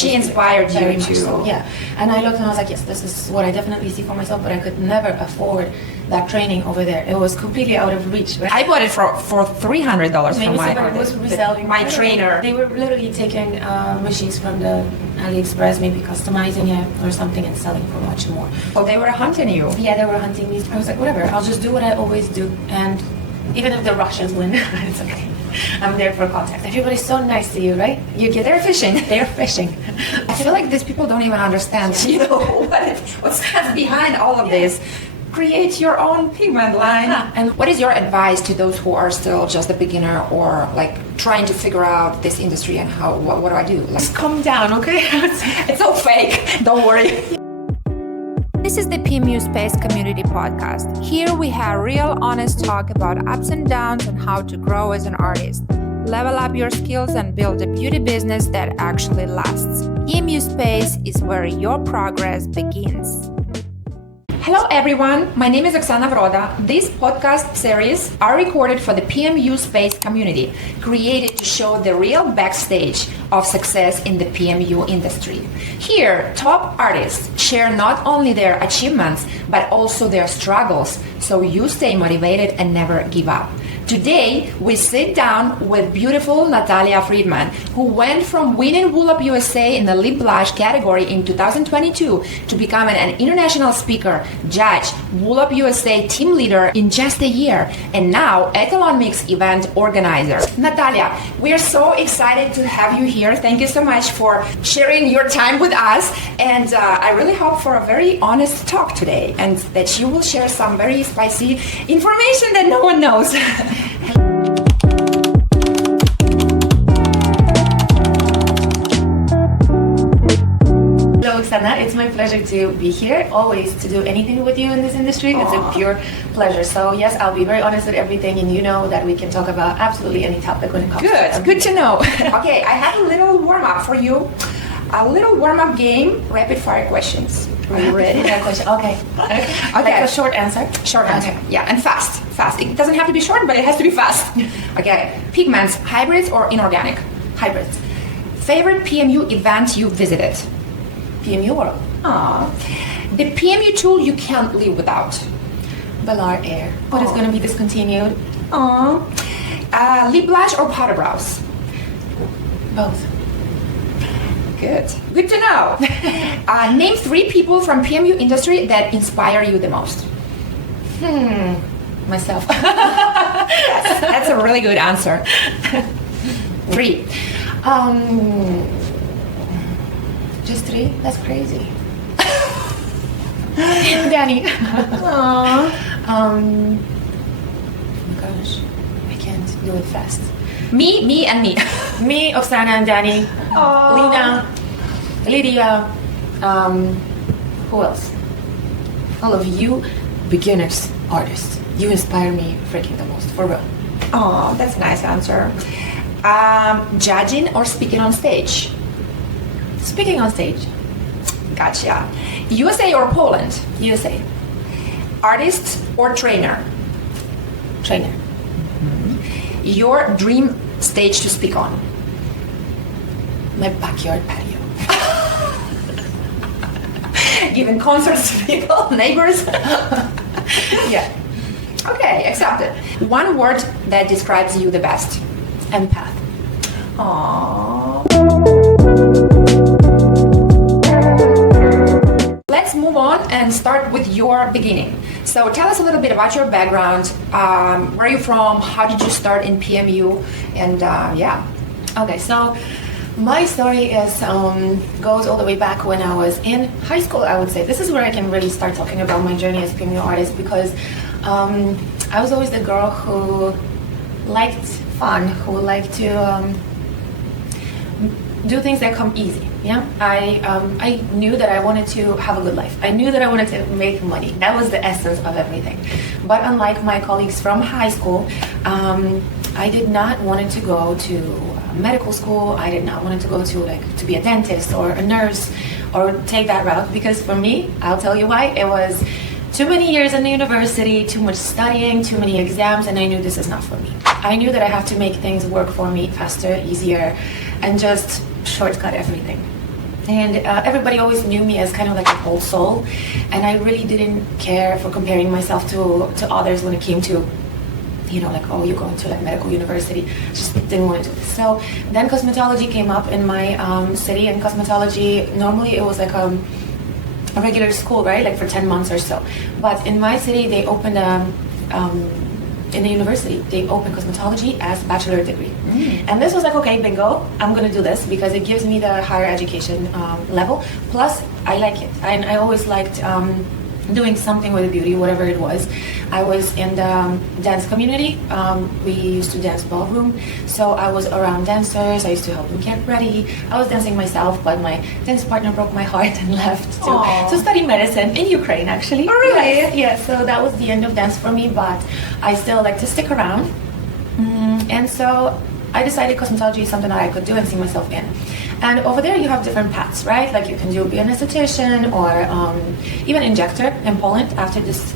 She inspired you to... So, yeah. And I looked and I was like, yes, this is what I definitely see for myself, but I could never afford that training over there. It was completely out of reach. Right? I bought it for $300 Maybe from somebody was reselling. my trainer. They were literally taking machines from the AliExpress, maybe customizing it or something and selling for much more. Oh, they were hunting you. Yeah, they were hunting me. I was like, whatever, I'll just do what I always do. And even if the Russians win, it's okay. I'm there for contact. Everybody's so nice to you, right? They're fishing. They're fishing. I feel like these people don't even understand, what stands behind all of this. Create your own pigment line. And what is your advice to those who are still just a beginner or like trying to figure out this industry and what do I do? Like, just calm down, okay? It's so fake. Don't worry. This is the PMU Space Community Podcast. Here we have real, honest talk about ups and downs and how to grow as an artist. Level up your skills and build a beauty business that actually lasts. PMU Space is where your progress begins. Hello everyone, my name is Oksana Vroda. These podcast series are recorded for the PMU Space community, created to show the real backstage of success in the PMU industry. Here, top artists share not only their achievements, but also their struggles, so you stay motivated and never give up. Today, we sit down with beautiful Natalia Friedman, who went from winning WULOP USA in the lip blush category in 2022 to becoming an international speaker, judge, WULOP USA team leader in just a year, and now Salon Mix event organizer. Natalia, we are so excited to have you here. Thank you so much for sharing your time with us, and I really hope for a very honest talk today, and that you will share some very spicy information that no one knows. Hello, Oksana. It's my pleasure to be here. Always to do anything with you in this industry. It's a pure pleasure. So yes, I'll be very honest with everything, and you know that we can talk about absolutely any topic when it comes to Good to know. Okay, I have a little warm-up for you. A little warm-up game, rapid-fire questions. Are you ready? Question. Okay. Like a short answer. Short answer. Yeah, and fast. It doesn't have to be short, but it has to be fast. Okay. Pigments, hybrids or inorganic? Hybrids. Favorite PMU event you visited? PMU World. Aww. The PMU tool you can't live without? Ballard Air. But it's going to be discontinued. Aww. Lip blush or powder brows? Both. Good to know. Name 3 people from PMU industry that inspire you the most. Myself. Yes, that's a really good answer. 3. Just 3? That's crazy. Danny. Aww. Oh my gosh, I can't do it fast. Me, and me. Me, Oksana, and Danny. Aww. Lena, Lydia. Who else? All of you, beginners, artists. You inspire me freaking the most, for real. Oh, that's a nice answer. Judging or speaking on stage? Speaking on stage. Gotcha. USA or Poland? USA. Artist or trainer? Trainer. Your dream stage to speak on? My backyard patio. Giving concerts to people, neighbors? Yeah. Okay, accepted. One word that describes you the best? Empath. Aww. Let's move on and start with your beginning. So tell us a little bit about your background. Where are you from? How did you start in PMU? And yeah. Okay, so my story is goes all the way back when I was in high school, I would say. This is where I can really start talking about my journey as PMU artist, because I was always the girl who liked fun, who liked to do things that come easy. Yeah, I knew that I wanted to have a good life. I knew that I wanted to make money. That was the essence of everything. But unlike my colleagues from high school, I did not want to go to medical school. I did not want to go to be a dentist or a nurse or take that route, because for me, I'll tell you why, it was too many years in the university, too much studying, too many exams, and I knew this is not for me. I knew that I have to make things work for me faster, easier, and just shortcut everything. And everybody always knew me as kind of like an old soul, and I really didn't care for comparing myself to others when it came to, like, oh, you're going to like medical university. Just didn't want to do this. So then cosmetology came up in my city, and cosmetology, normally it was like a regular school, right? Like for 10 months or so. But in my city, they opened in the university, they opened cosmetology as a bachelor degree. And this was like, okay, bingo, I'm going to do this because it gives me the higher education level. Plus, I like it. And I always liked doing something with beauty, whatever it was. I was in the dance community. We used to dance ballroom. So I was around dancers. I used to help them get ready. I was dancing myself, but my dance partner broke my heart and left to study medicine in Ukraine, actually. Oh, really? Yeah, so that was the end of dance for me, but I still like to stick around. And so I decided cosmetology is something that I could do and see myself in. And over there you have different paths, right? Like you can be an esthetician or even injector in Poland. After this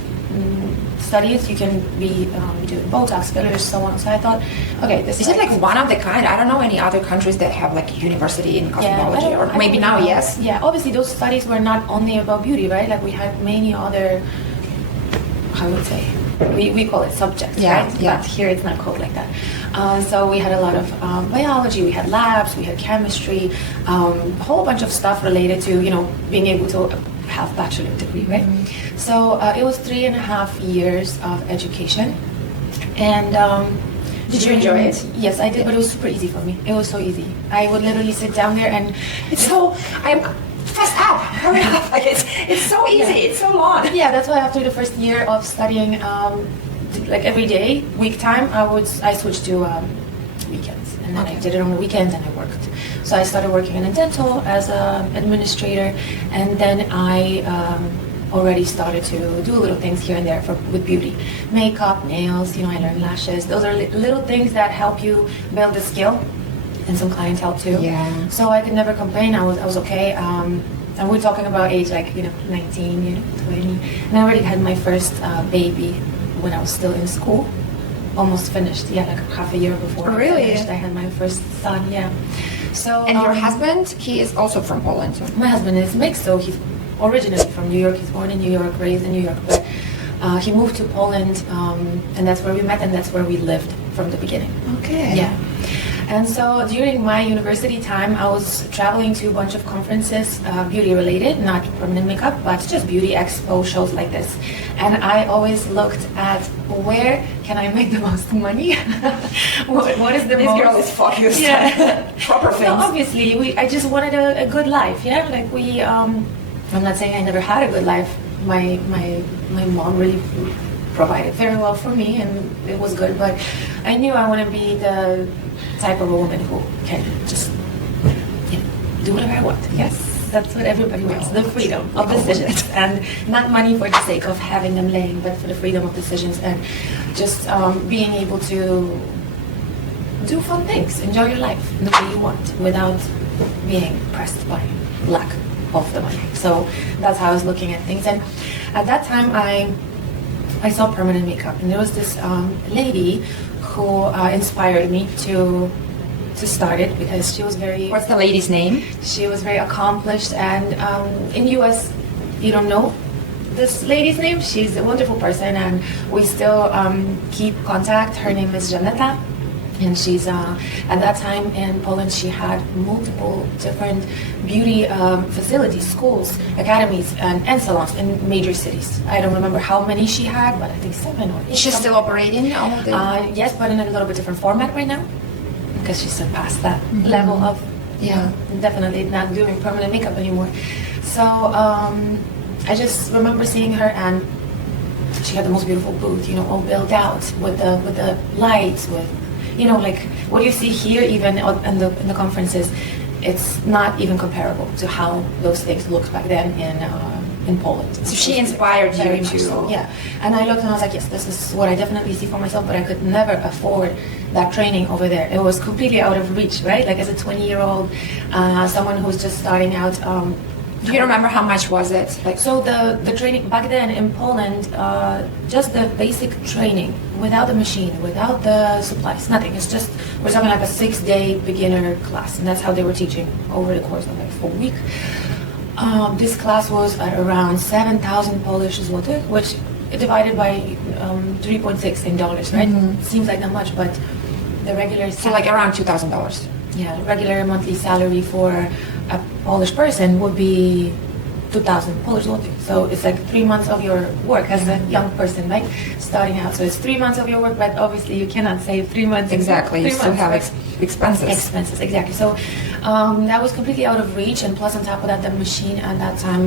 studies, you can be doing Botox, fillers, so on. So I thought, okay, this is it like one of the kind? I don't know any other countries that have like university in cosmetology, or maybe now, yes? Yeah, obviously those studies were not only about beauty, right? Like we had many other, I would say, we call it subjects, right? Yeah. But here it's not called like that. So we had a lot of biology, we had labs, we had chemistry, a whole bunch of stuff related to, being able to have bachelor degree, right? So it was 3.5 years of education. And did you enjoy it? Yes, I did, but it was super easy for me. It was so easy. I would literally sit down there and I'm fast up, hurry up. Like it's so easy, it's so long. Yeah, that's why after the first year of studying, like every day, week time, I switched to weekends, and then I did it on the weekends, and I worked. So I started working in a dental as an administrator, and then I already started to do little things here and there with beauty, makeup, nails. I learned lashes. Those are little things that help you build the skill. And some clientele too. Yeah. So I could never complain. I was okay. And we're talking about age like 19, 20. And I already had my first baby when I was still in school. Almost finished. Yeah, like half a year before. Oh, really? I finished. I had my first son. Yeah. So. And your husband, he is also from Poland. So. My husband is mixed, so he's originally from New York. He's born in New York, raised in New York, but he moved to Poland, and that's where we met, and that's where we lived from the beginning. Okay. Yeah. And so during my university time, I was traveling to a bunch of conferences, beauty related, not permanent makeup, but just beauty expo shows like this. And I always looked at where can I make the most money? what is the this most... girl is focused. Yeah. Proper things. No, obviously, I just wanted a good life, yeah? Like I'm not saying I never had a good life. My mom really provided very well for me, and it was good, but I knew I want to be the type of a woman who can just do whatever I want. Yes, that's what everybody wants, the freedom of decisions, and not money for the sake of having them laying, but for the freedom of decisions and just being able to do fun things, enjoy your life the way you want without being pressed by lack of the money. So that's how I was looking at things. And at that time I saw permanent makeup, and there was this lady who inspired me to start it because she was very... What's the lady's name? She was very accomplished, and in US you don't know this lady's name. She's a wonderful person, and we still keep contact. Her name is Janeta, and she's at that time in Poland she had multiple different beauty facilities, schools, academies, and salons in major cities. I don't remember how many she had, but I think 7 or 8. Is she still operating all of them? Yes, but in a little bit different format right now, because she surpassed that level of definitely not doing permanent makeup anymore. So I just remember seeing her, and she had the most beautiful booth, all built out with the lights, with like what you see here, even in the conferences, it's not even comparable to how those things looked back then in Poland. So she inspired you to... So, yeah. And I looked and I was like, yes, this is what I definitely see for myself, but I could never afford that training over there. It was completely out of reach, right? Like as a 20-year-old, someone who's just starting out... Do you remember how much was it? So the training back then in Poland, just the basic training, without the machine, without the supplies, nothing. It's just, we're talking like a 6-day beginner class, and that's how they were teaching over the course of like full week. This class was at around 7,000 Polish zloty, which divided by 3.6 in dollars, right? Seems like not much, but the regular So like around $2,000. yeah, regular monthly salary for a Polish person would be 2,000 Polish zloty. So it's like 3 months of your work as a young person, right? Starting out. So it's 3 months of your work, but obviously you cannot save 3 months. Exactly. You still have right? expenses. Expenses, exactly. So that was completely out of reach, and plus on top of that, the machine at that time,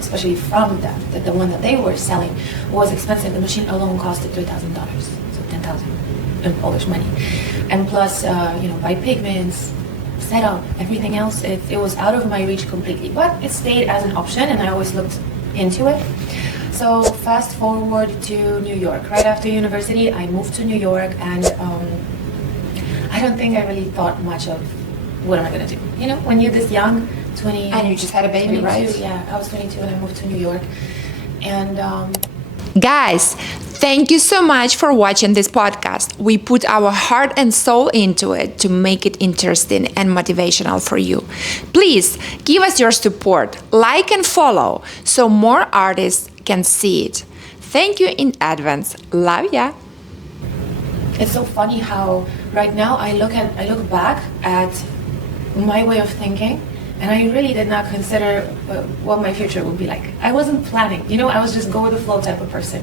especially from them, the one that they were selling, was expensive. The machine alone costed $3,000, so 10,000 in Polish money, and plus, buy pigments, setup, everything else. It was out of my reach completely, but it stayed as an option, and I always looked into it. So fast forward to New York. Right after university, I moved to New York, and I don't think I really thought much of what am I going to do. You know, when you're this young, 20. And you just had a baby, 22, right? Yeah, I was 22 and I moved to New York. And Guys, thank you so much for watching this podcast. We put our heart and soul into it to make it interesting and motivational for you. Please give us your support, like and follow so more artists can see it. Thank you in advance. Love ya. it's so funny how right now I look back at my way of thinking, and I really did not consider what my future would be like. I wasn't planning, I was just go with the flow type of person.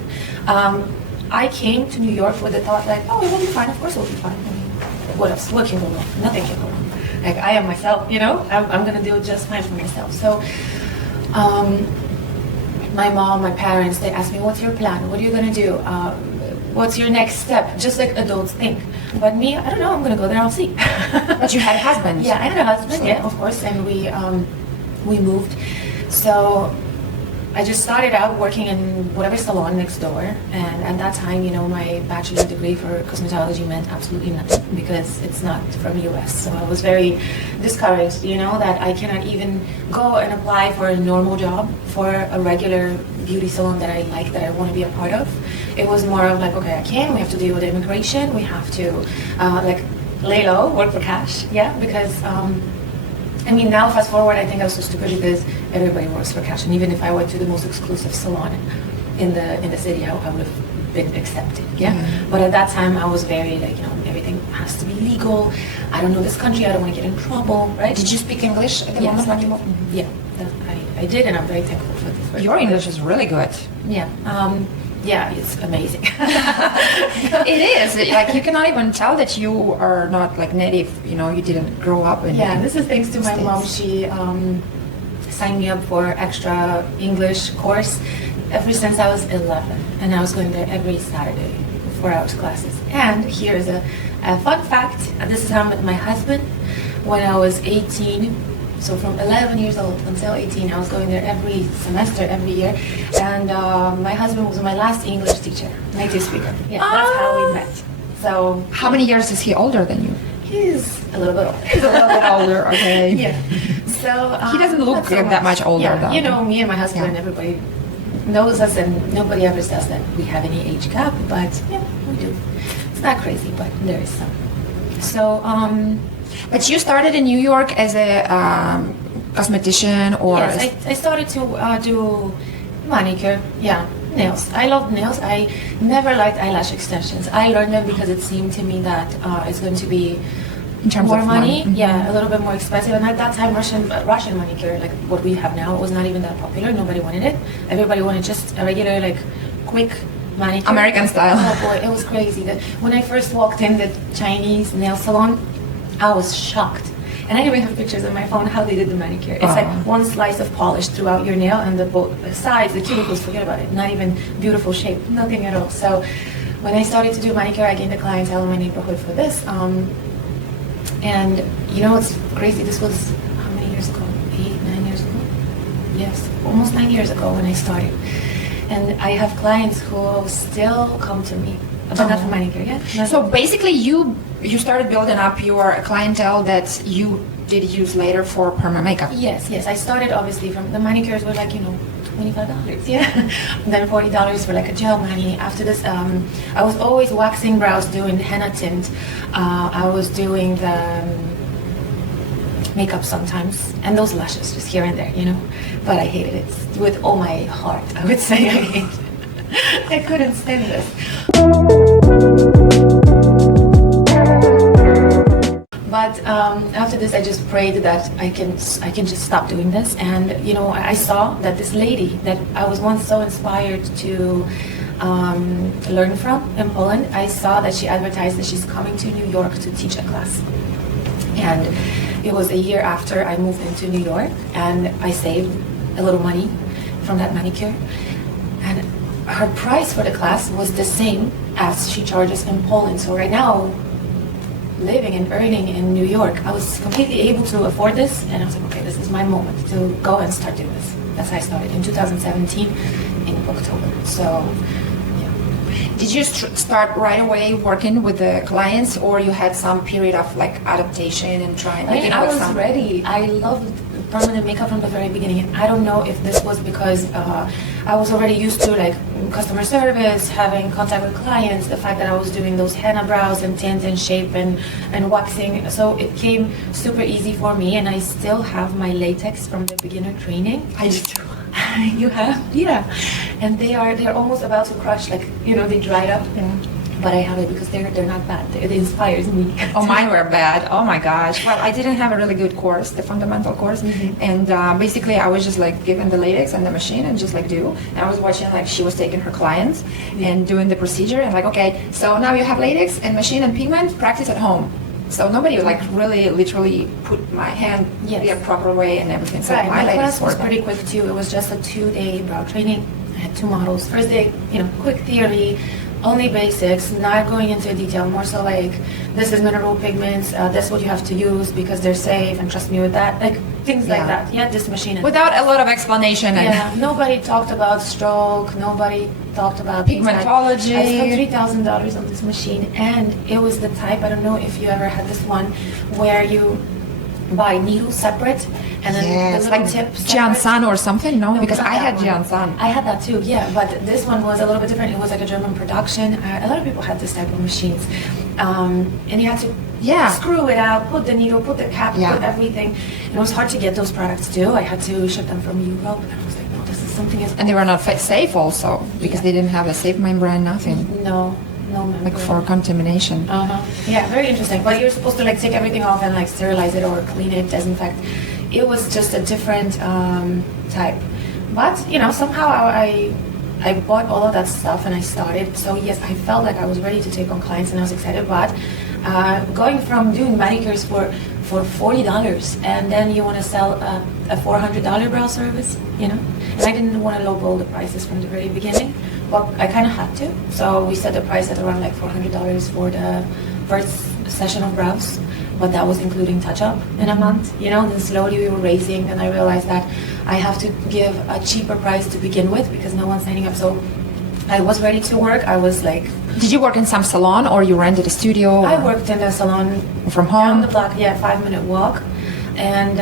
I came to New York with the thought like, oh, it will be fine, of course it will be fine. I mean, what else? What can go wrong? Nothing can go wrong. Like, I am myself, I'm gonna do just fine for myself. So, my mom, my parents, they asked me, what's your plan? What are you gonna do? What's your next step? Just like adults think. But me, I don't know, I'm gonna go there, I'll see. But you had a husband. Yeah, I had a husband, yeah, of course, and we moved. So I just started out working in whatever salon next door, and at that time, my bachelor's degree for cosmetology meant absolutely nothing because it's not from US. So I was very discouraged, that I cannot even go and apply for a normal job for a regular beauty salon that I like, that I want to be a part of. It was more of like, okay, we have to deal with immigration, we have to lay low, work for cash, because now fast forward, I think I was so stupid because everybody works for cash, and even if I went to the most exclusive salon in the city, I would have been accepted, But at that time, I was very everything has to be legal. I don't know this country, I don't want to get in trouble, right? Did you speak English at the Yes. moment when you moved? Yeah, I did, and I'm very thankful for this. Your English is really good. Yeah. It's amazing. It is. Like, you cannot even tell that you are not like native. You didn't grow up in. Yeah, this is thanks to my States. mom. She signed me up for extra English course ever since I was 11, and I was going there every Saturday, 4 hours classes. And here's a fun fact. This is how I met my husband when I was 18. So from 11 years old until 18, I was going there every semester, every year. And my husband was my last English teacher, native speaker. Yeah, that's how we met. So How many years is he older than you? he's a little bit older. He's a little bit older. Okay. Yeah. So He doesn't look not so that much older, Yeah, though. me and my husband, Yeah. everybody knows us, and nobody ever says that we have any age gap. But yeah, we do. It's not crazy, but there is some. So But you started in New York as a cosmetician, or yes, I started to do manicure. Yeah, nails. I love nails. I never liked eyelash extensions. I learned them because it seemed to me that it's going to be in terms more of money. Mhm. Yeah, a little bit more expensive. And at that time, Russian manicure, like what we have now, was not even that popular. Nobody wanted it. Everybody wanted just a regular, quick manicure. American style. Oh boy, it was crazy. When I first walked in the Chinese nail salon, I was shocked. And I even have pictures on my phone how they did the manicure. It's like one slice of polish throughout your nail, and the sides, the cuticles, forget about it. Not even beautiful shape, nothing at all. So when I started to do manicure, I gained a clientele in my neighborhood for this. And it's crazy. This was how many years ago? 8, 9 years ago? Yes, almost 9 years ago when I started. And I have clients who still come to me, but not for manicure, yeah. So basically, you started building up your clientele that you did use later for permanent makeup. Yes. I started obviously from the manicures were like $25, yeah. And then $40 for like a gel mani. After this, I was always waxing brows, doing henna tint. I was doing the makeup sometimes, and those lashes just here and there, you know. But I hated it with all my heart. I would say I hated it. I couldn't stand this. But after this, I just prayed that I can just stop doing this. And you know, I saw that this lady that I was once so inspired to learn from in Poland, I saw that she advertised that she's coming to New York to teach a class. And it was a year after I moved into New York, and I saved a little money from that manicure. And her price for the class was the same as she charges in Poland. So right now, living and earning in New York, I was completely able to afford this, and I was like, okay, this is my moment to go and start doing this. That's how I started in 2017 in October. So, yeah. Did you start right away working with the clients, or you had some period of like adaptation and trying? Like, I was ready. I loved permanent makeup from the very beginning. I don't know if this was because I was already used to like customer service, having contact with clients, the fact that I was doing those henna brows and tint and shape and waxing. So it came super easy for me, and I still have my latex from the beginner training. I just You have? Yeah. And they're almost about to crush, like, you know, they dried up. Yeah. But I have it because they're not bad. It inspires me. Oh, mine were bad. Oh my gosh. Well, I didn't have a really good course, the fundamental course. And basically I was just like given the latex and the machine and just like do. And I was watching like she was taking her clients and doing the procedure and like, okay, so now you have latex and machine and pigment, practice at home. So nobody like really literally put my hand the proper way and everything. So right. my class was worked. pretty quick too. It was just a 2-day brow training. I had 2 models. First day, you know, quick theory, only basics, not going into detail, more so like, this is mineral pigments, that's what you have to use because they're safe, and trust me with that, like things like that. Yeah, this machine. Without a lot of explanation. Yeah, nobody talked about stroke, nobody talked about pigmentology. I spent $3,000 on this machine, and it was the type, I don't know if you ever had this one, where you buy needles separate and then the little like tips. Jiansan or something, no? Because not I had that one. Jiansan. I had that too, yeah, but this one was a little bit different. It was like a German production. A lot of people had this type of machines. And you had to screw it out, put the needle, put the cap, put everything. And it was hard to get those products too. I had to ship them from Europe, and I was like, no, this is something else. And they were not safe also, because they didn't have a safe membrane, nothing. No membrane. Like for contamination. Yeah, very interesting. But you're supposed to like take everything off and like sterilize it or clean it, disinfect. It was just a different type. But, you know, somehow I bought all of that stuff and I started. So yes, I felt like I was ready to take on clients and I was excited. But going from doing manicures for $40 and then you want to sell a $400 brow service, you know? And I didn't want to lowball the prices from the very beginning, but I kind of had to. So we set the price at around like $400 for the first session of brows. But that was including touch-up in a month, you know, and then slowly we were raising, and I realized that I have to give a cheaper price to begin with because no one's signing up. So I was ready to work. I was like... Did you work in some salon or you rented a studio? I worked in a salon from home? Down the block, 5-minute walk. And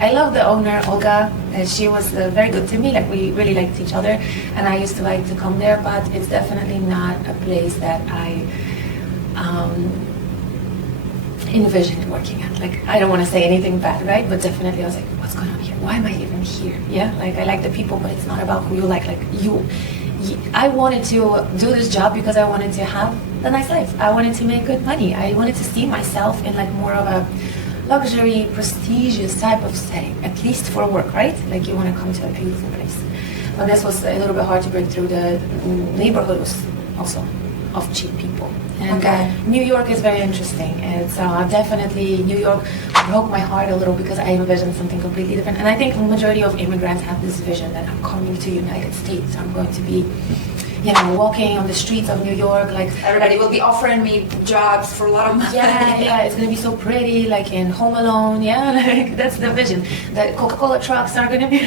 I love the owner, Olga. She was very good to me. Like, we really liked each other, and I used to like to come there, but it's definitely not a place that I... envisioned working at. Like, I don't want to say anything bad, right? But definitely I was like, what's going on here? Why am I even here? Yeah, like I like the people, but it's not about who you like. Like I wanted to do this job because I wanted to have a nice life. I wanted to make good money. I wanted to see myself in like more of a luxury, prestigious type of setting, at least for work, right? Like you want to come to a beautiful place. But this was a little bit hard to break through. The neighborhood was also of cheap people. And New York is very interesting. It's definitely, New York broke my heart a little because I envisioned something completely different. And I think the majority of immigrants have this vision that I'm coming to the United States. I'm going to be, you know, walking on the streets of New York, like everybody will be offering me jobs for a lot of money. Yeah, it's gonna be so pretty, like in Home Alone. Yeah, like that's the vision. The Coca-Cola trucks are gonna be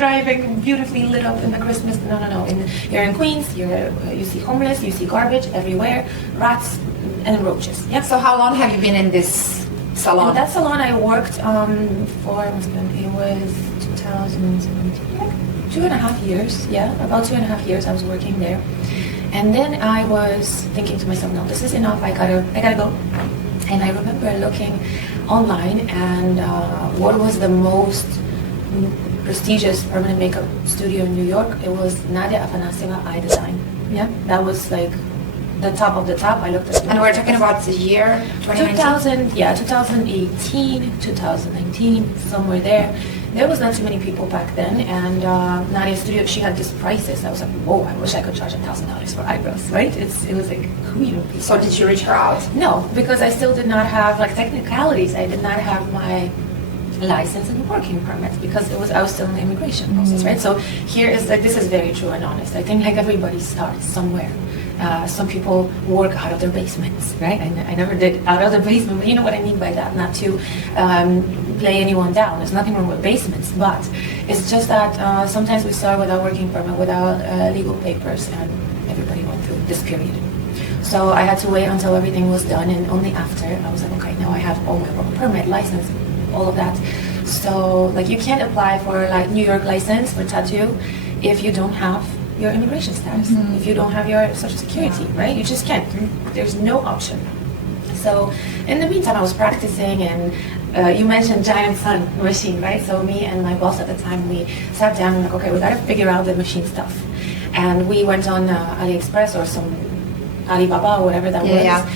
driving beautifully lit up in the Christmas. No. You're in Queens. You see homeless. You see garbage everywhere, rats and roaches. Yeah. So how long have you been in this salon? In that salon, I worked for it was 2017. 2.5 years, about 2.5 years I was working there. And then I was thinking to myself, no, this is enough, I gotta go. And I remember looking online, and what was the most prestigious permanent makeup studio in New York? It was Nadia Afanasieva Eye Design. Yeah, that was like the top of the top. I looked at. And we're talking about the year 2000, yeah, 2018, 2019, somewhere there. There was not too many people back then, and Nadia's studio, she had these prices. I was like, whoa, I wish I could charge $1,000 for eyebrows, right? It was like, who even pays? So did you reach her out? No, because I still did not have like technicalities. I did not have my license and working permits because I was still in the immigration process, right? So here is like, this is very true and honest. I think like everybody starts somewhere. Some people work out of their basements, right? I never did out of the basement, but you know what I mean by that. Not to play anyone down. There's nothing wrong with basements, but it's just that sometimes we start without working permit, without legal papers, and everybody went through this period. So I had to wait until everything was done, and only after I was like, okay, now I have all my work permit, license, all of that. So like you can't apply for like New York license for tattoo if you don't have your immigration status, if you don't have your social security, right? You just can't. There's no option. So in the meantime, I was practicing, and you mentioned giant sun machine, right? So me and my boss at the time, we sat down and like, okay, we gotta figure out the machine stuff. And we went on AliExpress or some Alibaba or whatever that was. Yeah.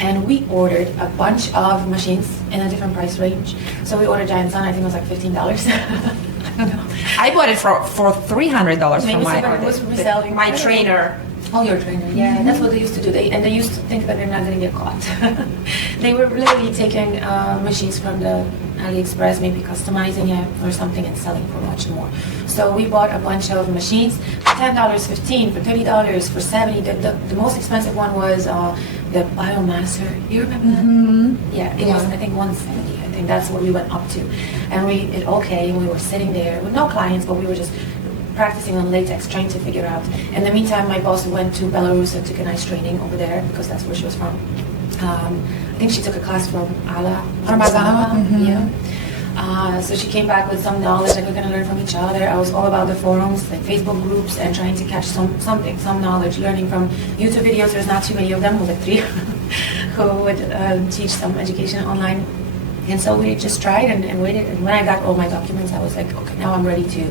And we ordered a bunch of machines in a different price range. So we ordered giant sun, I think it was like $15. I don't know. I bought it for $300 Maybe from somebody was reselling. my trainer. Oh, your trainer. Yeah, that's what they used to do. They used to think that they're not going to get caught. They were literally taking machines from the AliExpress, maybe customizing it or something and selling for much more. So we bought a bunch of machines, $10, $15, for $30, for $70. The most expensive one was the Biomaster. You remember that? Yeah, it was, I think, $170. I think that's what we went up to. And it all came. We were sitting there with no clients, but we were just practicing on latex, trying to figure out. In the meantime, my boss went to Belarus and took a nice training over there because that's where she was from. I think she took a class from Ramazanova. Yeah. So she came back with some knowledge that we're going to learn from each other. I was all about the forums, like Facebook groups, and trying to catch some knowledge, learning from YouTube videos. There's not too many of them, like 3, who would teach some education online. And so we just tried and waited. And when I got all my documents, I was like, okay, now I'm ready to.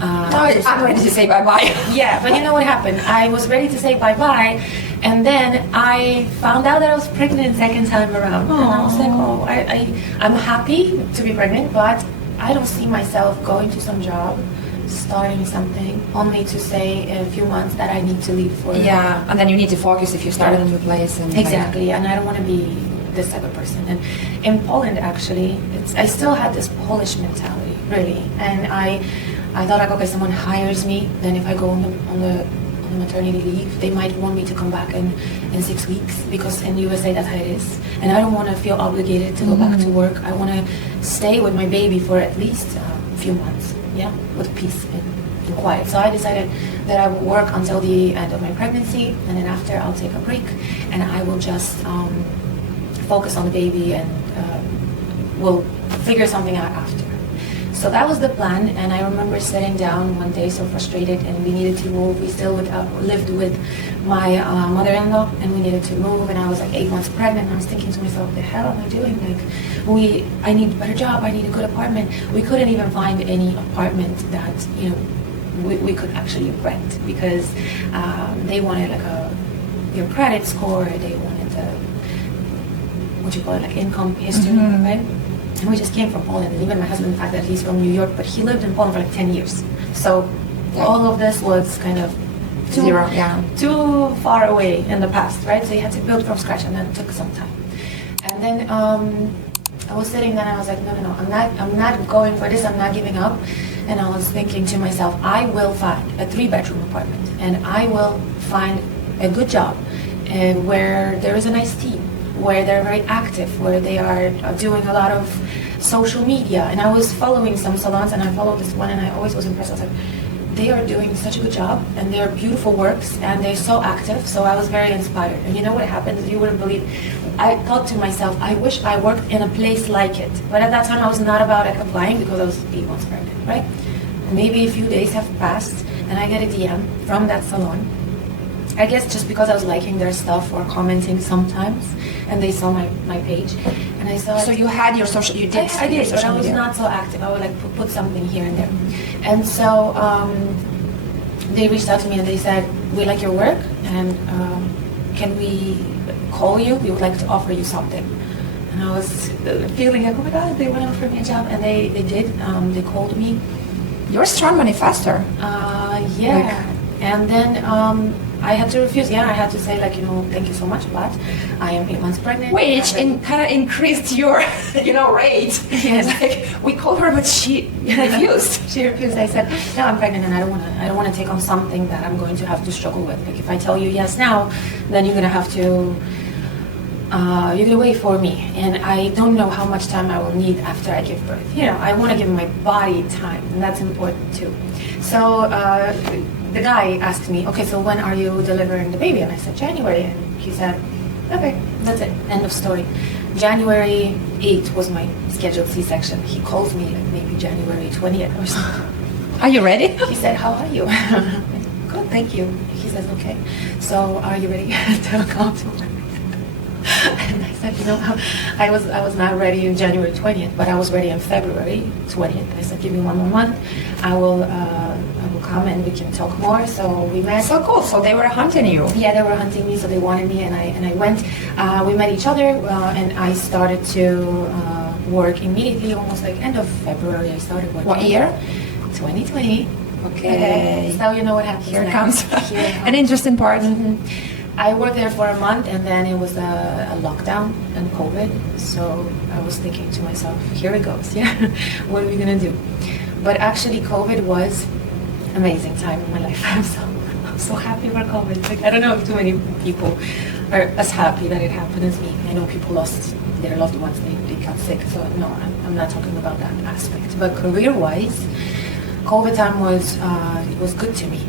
I'm ready to say bye-bye. Yeah, but you know what happened? I was ready to say bye-bye, and then I found out that I was pregnant second time around. And I was like, oh, I'm happy to be pregnant, but I don't see myself going to some job, starting something, only to say in a few months that I need to leave for. Yeah, and then you need to focus if you start in a new place. And exactly, and I don't want to be this type of person. And in Poland, actually, I still had this Polish mentality, really, and I thought like, okay, someone hires me, then if I go on the maternity leave, they might want me to come back in 6 weeks, because in USA that's how it is. And I don't want to feel obligated to go back to work. I want to stay with my baby for at least a few months, yeah, with peace and quiet. So I decided that I would work until the end of my pregnancy, and then after I'll take a break, and I will just focus on the baby, and we'll figure something out after. So that was the plan, and I remember sitting down one day so frustrated, and we needed to move. We still lived with my mother-in-law, and we needed to move, and I was like 8 months pregnant, and I was thinking to myself, what the hell am I doing? Like, I need a better job, I need a good apartment. We couldn't even find any apartment that, you know, we could actually rent, because they wanted like your credit score, they wanted the, what you call it, like income history, right? And we just came from Poland, and even my husband, the fact that he's from New York, but he lived in Poland for like 10 years. So all of this was kind of too far away in the past, right? So you had to build from scratch, and that took some time. And then I was sitting there, and I was like, no, I'm not going for this, I'm not giving up. And I was thinking to myself, I will find a 3-bedroom apartment, and I will find a good job where there is a nice team, where they're very active, where they are doing a lot of social media. And I was following some salons, and I followed this one, and I always was impressed. I was like, they are doing such a good job, and they're beautiful works, and they're so active. So I was very inspired. And you know what happened? You wouldn't believe. I thought to myself, I wish I worked in a place like it. But at that time, I was not about like applying, because I was 8 months pregnant, right? Maybe a few days have passed, and I get a DM from that salon. I guess just because I was liking their stuff or commenting sometimes, and they saw my page, and I saw. So you had your social, you did. I did, but I social was media. not so active. I would like put something here and there, and so they reached out to me and they said, "We like your work, and can we call you? We would like to offer you something." And I was feeling like, oh my God, they want to offer me a job, and they did. They called me. You're a strong manifestor. Yeah, and then I had to refuse. Yeah, I had to say like, thank you so much, but I am 8 months pregnant. Which kind of increased your, rate. Yes. Like, we called her, but she refused. She refused. I said, no, I'm pregnant, and I don't want to take on something that I'm going to have to struggle with. Like, if I tell you yes now, then you're gonna have to. You're gonna wait for me, and I don't know how much time I will need after I give birth. I want to give my body time, and that's important too. So the guy asked me, okay, so when are you delivering the baby? And I said January, and he said, okay, that's it, end of story. January 8th was my scheduled C-section. He calls me like maybe January 20th or something. Are you ready? He said, how are you? Good, thank you. He says, okay, so are you ready to come to work? And I said, I was not ready in January 20th, but I was ready in February 20th. I said, give me 1 more month. I will come and we can talk more. So we met. So cool. So they were hunting you. Yeah, they were hunting me, so they wanted me, and I went. We met each other, and I started to work immediately, almost like end of February. I started working. What year? 2020. Okay. Hey. So you know what happens. Here it next. comes. Here it comes. An interesting part. I worked there for a month, and then it was a lockdown and COVID. So I was thinking to myself, here it goes. Yeah, what are we gonna do? But actually, COVID was amazing time in my life. I'm so happy for COVID. Like, I don't know if too many people are as happy that it happened as me. I know people lost their loved ones; they got sick. So no, I'm not talking about that aspect. But career-wise, COVID time was good to me.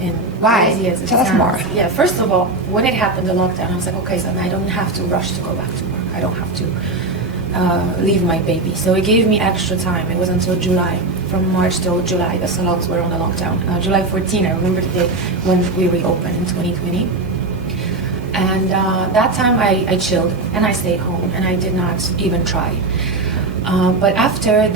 And why? crazy as it Tell us sounds. more. Yeah, first of all, when it happened, the lockdown, I was like, okay, so I don't have to rush to go back to work. I don't have to leave my baby. So it gave me extra time. It was until July. From March till July, the salons were on the lockdown. July 14, I remember the day when we reopened in 2020. And that time I chilled and I stayed home and I did not even try. But after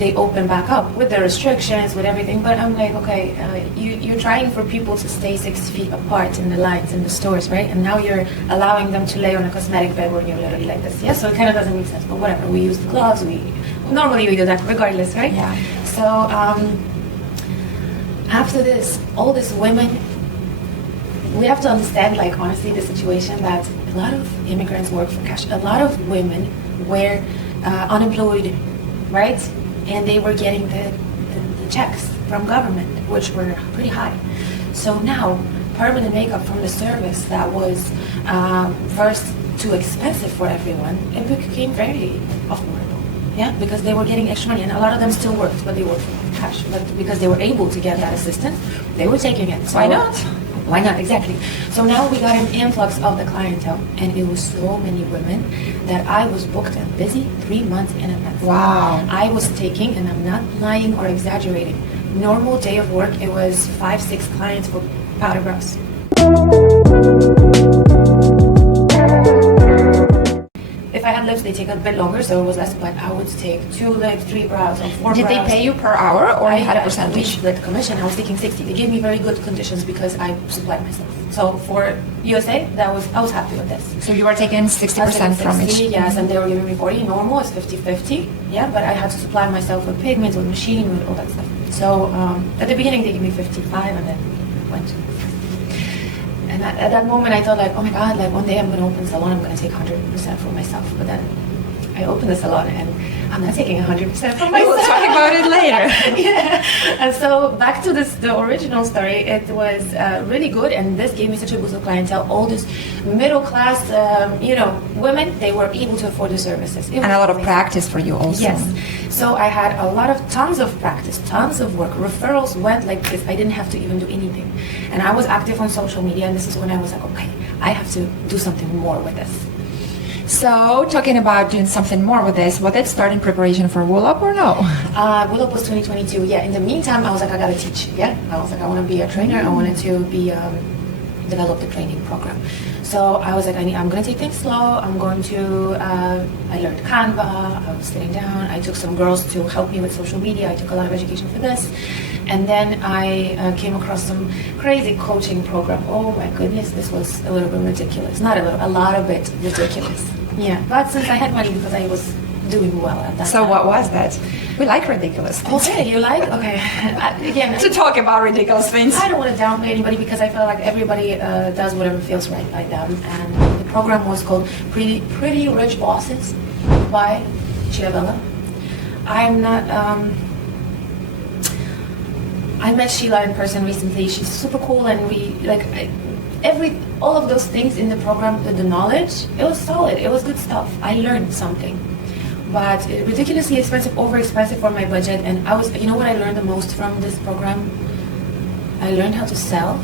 they open back up with the restrictions, with everything. But I'm like, okay, you're trying for people to stay 6 feet apart in the lines in the stores, right? And now you're allowing them to lay on a cosmetic bed when you're literally like this. Yeah, so it kind of doesn't make sense. But whatever, we use the gloves. Normally we do that regardless, right? Yeah. So after this, all these women, we have to understand, like, honestly, the situation that a lot of immigrants work for cash. A lot of women were unemployed, right? And they were getting the checks from government, which were pretty high. So now, permanent makeup from the service that was first too expensive for everyone, it became very affordable. Yeah, because they were getting extra money, and a lot of them still worked, but they worked for cash. But because they were able to get that assistance, they were taking it. So Why not? Why not? Exactly. So now we got an influx of the clientele, and it was so many women that I was booked and busy 3 months in advance. Wow. I was taking, and I'm not lying or exaggerating, normal day of work, it was 5-6 clients for powder brows. If I had lips, they take a bit longer, so it was less, but I would take 2 lips, 3 brows, or 4 Did brows. they pay you per hour or you had a We percentage? split the commission. I was taking 60. They gave me very good conditions because I supplied myself. So for USA, I was happy with this. So you were taking 60% from each? Yes, and they were giving me 40. Normal is 50-50. Yeah, but I had to supply myself with pigments, with machine, with all that stuff. So at the beginning, they gave me 55, and then went to. And at that moment, I thought, like, oh my God, like, one day I'm going to open a salon, I'm going to take 100% for myself. But then I opened the salon, and I'm not taking 100% for myself. We'll talk about it later. Yeah. And so back to the original story, it was really good, and this gave me such a boost of clientele. All these middle class, women, they were able to afford the services. And a lot of practice for you also. Yes. So I had tons of practice, tons of work. Referrals went like this. I didn't have to even do anything. And I was active on social media, and this is when I was like, okay, I have to do something more with this. So, talking about doing something more with this, was it starting preparation for WULOP or no? WULOP was 2022. Yeah. In the meantime, I was like, I gotta teach. Yeah. I was like, I want to be a trainer. I wanted to be develop the training program. So I was like, I'm gonna take things slow. I'm going to. I learned Canva. I was sitting down. I took some girls to help me with social media. I took a lot of education for this, and then I came across some crazy coaching program. Oh my goodness, this was a little bit ridiculous. Not a little, a lot of it ridiculous. Yeah, but since I had money because I was doing well at that So time. what was that? We like ridiculous things. Okay, you like? Okay. Again, To talk about ridiculous things. I don't want to downplay anybody because I feel like everybody does whatever feels right by them. And the program was called Pretty Rich Bosses by Sheila. I'm not. I met Sheila in person recently. She's super cool, and we like all of those things in the program. The knowledge, it was solid. It was good stuff. I learned something. But ridiculously expensive, over expensive for my budget. And I was, you know what I learned the most from this program? I learned how to sell,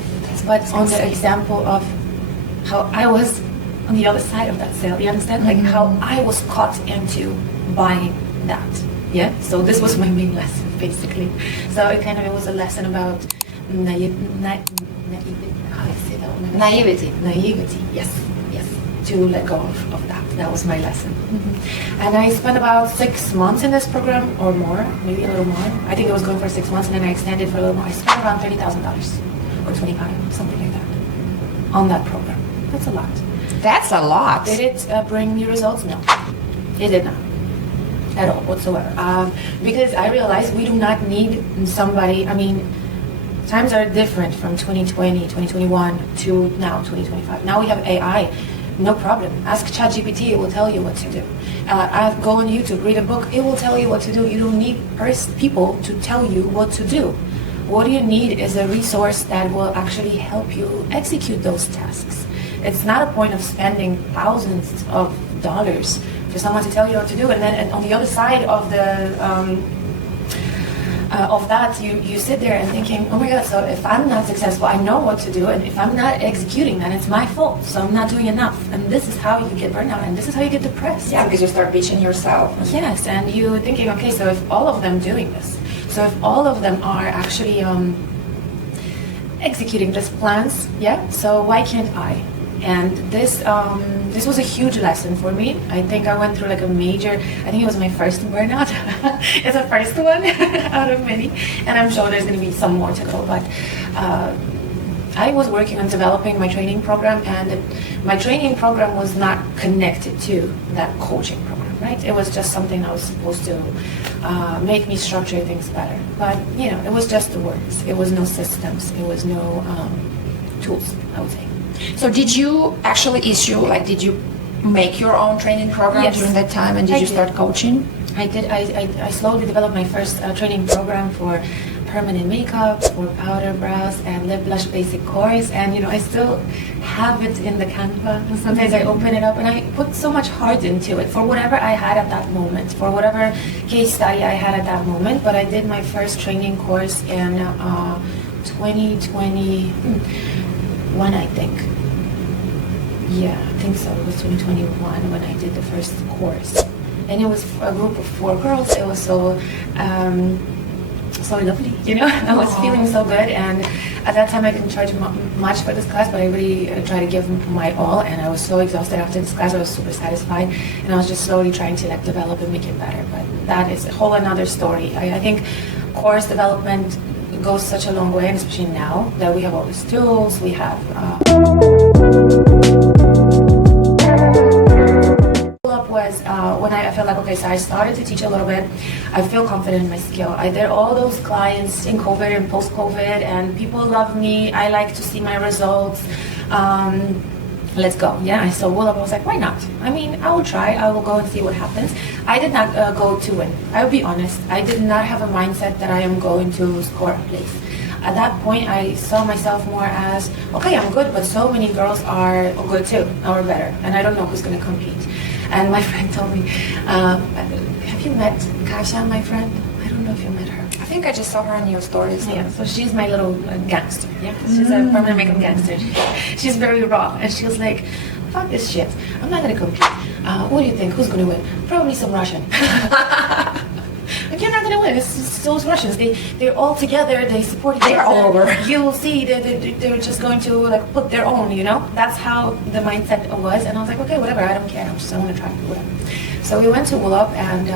but on the example of how I was on the other side of that sale. You understand? Like how I was caught into buying that. Yeah. So this was my main lesson, basically. So it was a lesson about Naivety. Naivety. Yes. To let go of that. That was my lesson. And I spent about 6 months in this program or more, maybe a little more. I think it was going for 6 months, and then I extended for a little more. I spent around $30,000 or $25,000, something like that, on that program. That's a lot. That's a lot. Did it bring me results? No, it did not at all whatsoever. Because I realized we do not need somebody. I mean, times are different from 2020, 2021 to now 2025. Now we have AI. No problem. Ask ChatGPT, it will tell you what to do. Go on YouTube, read a book, it will tell you what to do. You don't need people to tell you what to do. What you need is a resource that will actually help you execute those tasks. It's not a point of spending thousands of dollars for someone to tell you what to do, and then on the other side of that, you sit there and thinking, oh my God, so if I'm not successful, I know what to do, and if I'm not executing, then it's my fault, so I'm not doing enough. And this is how you get burnout, and this is how you get depressed. Yeah, because you start bitching yourself. Yes, and you're thinking, okay, so if all of them doing this, so if all of them are actually executing these plans, yeah, so why can't I? And this was a huge lesson for me. I think I went through like a major, I think it was my first burnout. It's the first one out of many, and I'm sure there's going to be some more to go. But I was working on developing my training program, and my training program was not connected to that coaching program, right? It was just something that was supposed to make me structure things better. But, you know, it was just the words. It was no systems. It was no tools, I would say. So did you actually did you make your own training program Yes. during that time, and did you start coaching? I did. I slowly developed my first training program for permanent makeup, for powder, brows, and lip blush basic course. And you know, I still have it in the Canva. Sometimes I open it up and I put so much heart into it for whatever I had at that moment, for whatever case study I had at that moment. But I did my first training course in 2021, I think. Yeah, I think so. It was 2021 when I did the first course, and it was a group of 4 girls. It was so lovely, you know. I was feeling so good, and at that time I didn't charge much for this class, but I really tried to give my all, and I was so exhausted after this class. I was super satisfied, and I was just slowly trying to develop and make it better. But that is a whole another story. I think course development goes such a long way, and especially now that we have all these tools, we have. Was when I felt like, okay, so I started to teach a little bit. I feel confident in my skill. I did all those clients in COVID and post-COVID, and people love me. I like to see my results. Let's go. Yeah, so WULOP, I was like, why not? I mean, I will try. I will go and see what happens. I did not go to win. I will be honest. I did not have a mindset that I am going to score a place. At that point, I saw myself more as, okay, I'm good, but so many girls are good too, or better, and I don't know who's going to compete. And my friend told me, have you met Kasia, my friend? I don't know if you met her. I think I just saw her on your stories. Yeah, so she's my little gangster. Yeah, she's a permanent makeup gangster. She's very raw, and she was like, fuck this shit. I'm not gonna compete. What do you think? Who's going to win? Probably some Russian. Like, you're not going to win. It's those Russians. They're all together. They support each other. They're all over. You'll see they're just going to like put their own, you know? That's how the mindset was. And I was like, okay, whatever. I don't care. I want to try whatever. So we went to WULOP, and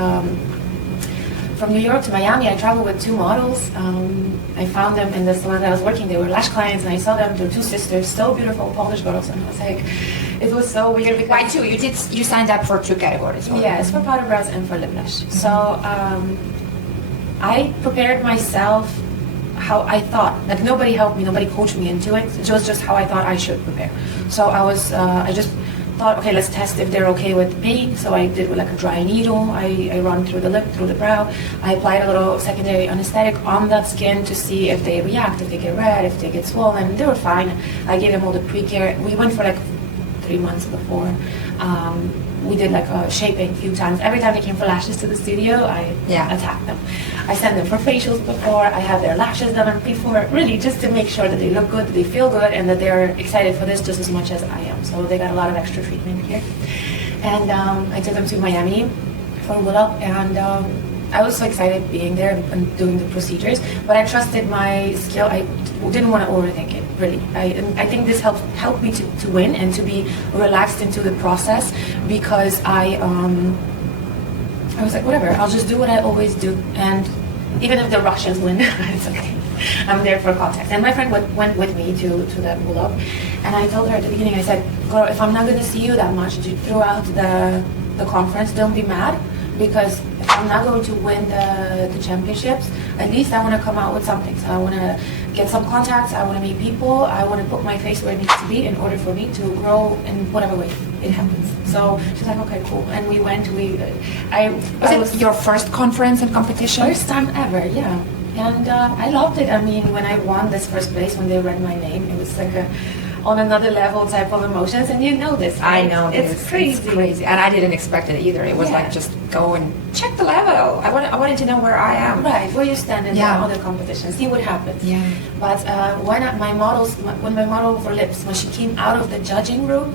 from New York to Miami, I traveled with 2 models. I found them in the salon that I was working. They were lash clients, and I saw them. They were 2 sisters, so beautiful, Polish girls. And I was like, it was so weird. Because Why 2? You signed up for 2 categories. Right? Yes, for powder brows and for lip lash. So I prepared myself how I thought. Like, nobody helped me, nobody coached me into it. It was just how I thought I should prepare. So I just thought, okay, let's test if they're okay with me. So I did with like a dry needle. I run through the lip, through the brow. I applied a little secondary anesthetic on that skin to see if they react, if they get red, if they get swollen. They were fine. I gave them all the pre-care. We went for like 3 months before. We did like a shaping a few times. Every time they came for lashes to the studio, I attacked them. I sent them for facials before. I had their lashes done before, really just to make sure that they look good, that they feel good, and that they're excited for this just as much as I am. So they got a lot of extra treatment here. And I took them to Miami for WULOP, and I was so excited being there and doing the procedures, but I trusted my skill. I didn't want to overthink it, really. I think this helped me to win and to be relaxed into the process, because I was like, whatever, I'll just do what I always do, and even if the Russians win, it's okay. I'm there for context. And my friend went with me to that WULOP, and I told her at the beginning, I said, girl, if I'm not going to see you that much throughout the conference, don't be mad, because if I'm not going to win the championships, at least I want to come out with something. So I want to get some contacts, I want to meet people, I want to put my face where it needs to be in order for me to grow in whatever way it happens. So she's like, okay, cool. And we went, Was it your first conference and competition? First time ever, yeah. And I loved it. I mean, when I won this first place, when they read my name, it was like on another level type of emotions, and you know this, right? I know it's crazy. It's crazy, and I didn't expect it either. It was like, just go and check the level. I wanted to know where I am. Right, where you stand in the other competition, see what happens. Yeah. But when my model for lips, when she came out of the judging room,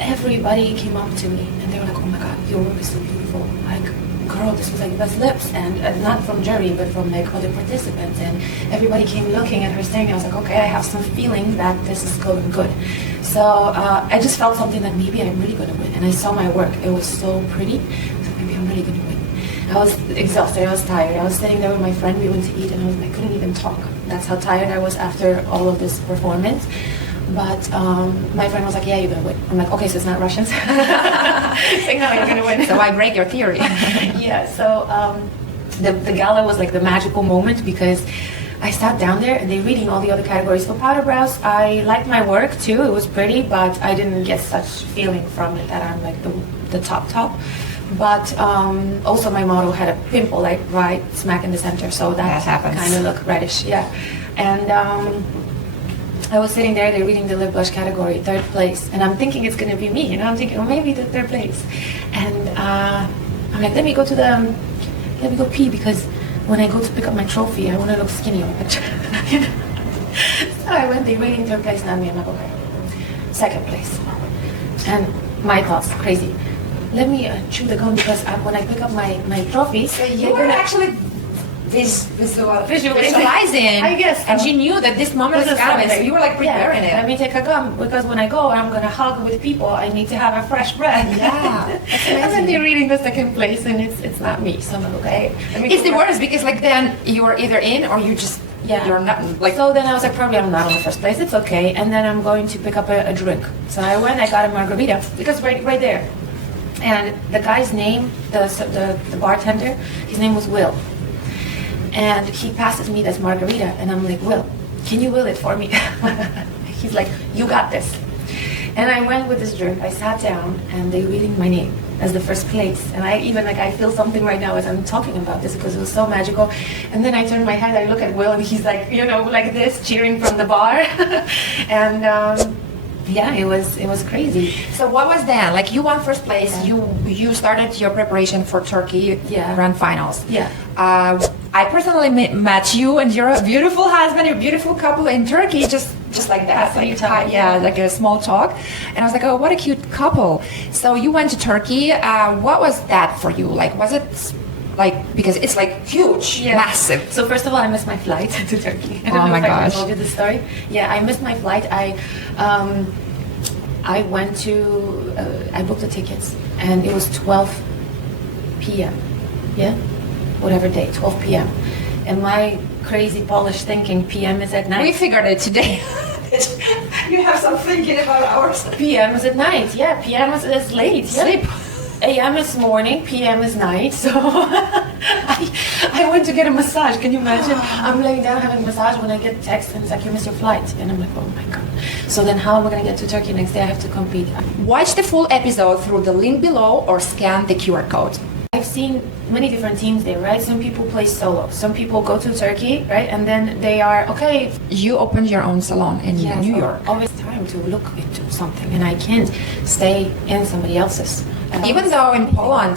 everybody came up to me, and they were like, "Oh my God, your work is so beautiful! Like, girl, this was like the best lips," and not from jury, but from like other participants, and everybody came looking at her staring. I was like, okay, I have some feeling that this is going good. So I just felt something that maybe I'm really going to win, and I saw my work. It was so pretty. So maybe I'm really going to win. I was exhausted. I was tired. I was sitting there with my friend. We went to eat, and I couldn't even talk. That's how tired I was after all of this performance. But my friend was like, yeah, you're going to win. I'm like, okay, so it's not Russians. Saying that I'm going to win. So I break your theory. Yeah, so the gala was like the magical moment, because I sat down there and they're reading all the other categories. For powder brows, I liked my work too. It was pretty, but I didn't get such feeling from it that I'm like the top. But also my model had a pimple like right smack in the center, so that kind of looked reddish. Yeah, and I was sitting there, they're reading the lip blush category, 3rd place, and I'm thinking it's going to be me, you know, I'm thinking, oh, maybe the 3rd place. And I'm like, let me go pee, because when I go to pick up my trophy, I want to look skinny on the picture. So I went, they're reading 3rd place, and I'm like, okay, 2nd place. And my thoughts, crazy. Let me chew the gum, because when I pick up my trophy, so you were actually visualizing, I guess. And you knew that this moment was coming, so you were like preparing it. Let me take a gum, because when I go, I'm going to hug with people. I need to have a fresh breath. Yeah. And then they're reading the 2nd place, and it's not me. So I'm like, okay. It's the worst, because like then you were either in or you just you're not like. So then I was like, probably I'm not on the 1st place. It's okay. And then I'm going to pick up a drink. So I went. I got a margarita, because right there. And the guy's name, the bartender, his name was Will. And he passes me this margarita, and I'm like, Will, can you will it for me? He's like, you got this. And I went with this drink. I sat down, and they're reading my name as the 1st place. And I feel something right now as I'm talking about this, because it was so magical. And then I turn my head, I look at Will, and he's like, you know, like this, cheering from the bar. And yeah, it was crazy. So what was that? Like, you won 1st place. Yeah. You started your preparation for Turkey Grand Finals. Yeah. I personally met you and your beautiful husband, your beautiful couple in Turkey just just like that, Passing like each other, yeah, like a small talk. And I was like, oh, what a cute couple. So you went to Turkey. What was that for you? Like, was it like, because it's like huge, massive. So first of all, I missed my flight to Turkey. I don't Oh know my if I gosh. told you the story. Yeah, I missed my flight. I went to, I booked the tickets, and it was 12 p.m. Yeah, whatever day, 12 p.m. And my crazy Polish thinking, p.m. is at night. We figured it today. You have some thinking about hours. p.m. is at night. Yeah, p.m. is late. Yeah. Sleep. a.m. is morning, p.m. is night. So I went to get a massage. Can you imagine? I'm laying down having a massage when I get text and it's like, you missed your flight. And I'm like, oh my God. So then how am I going to get to Turkey next day? I have to compete. Watch the full episode through the link below or scan the QR code. I've seen many different teams there, right? Some people play solo. Some people go to Turkey, right? And then they are, okay. You opened your own salon in New York. Always time to look into something. And I can't stay in somebody else's. Even though in Poland,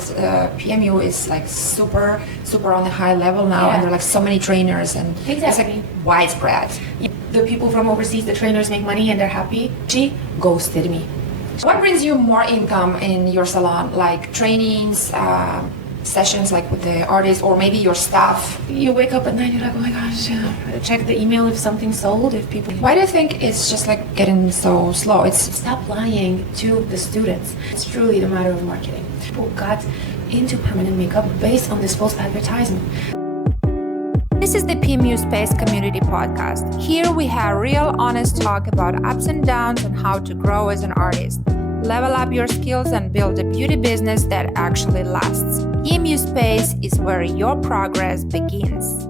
PMU is like super on a high level now, and there are like so many trainers, and it's like widespread. The people from overseas, the trainers make money and they're happy. She ghosted me. What brings you more income in your salon? Like trainings, sessions like with the artists, or maybe your staff? You wake up at night, you're like, oh my gosh, check the email if something's sold, if people... Why do you think it's just like getting so slow? Stop lying to the students. It's truly the matter of marketing. People got into permanent makeup based on this false advertisement. This is the PMU Space Community Podcast. Here we have real, honest talk about ups and downs and how to grow as an artist. Level up your skills and build a beauty business that actually lasts. PMU Space is where your progress begins.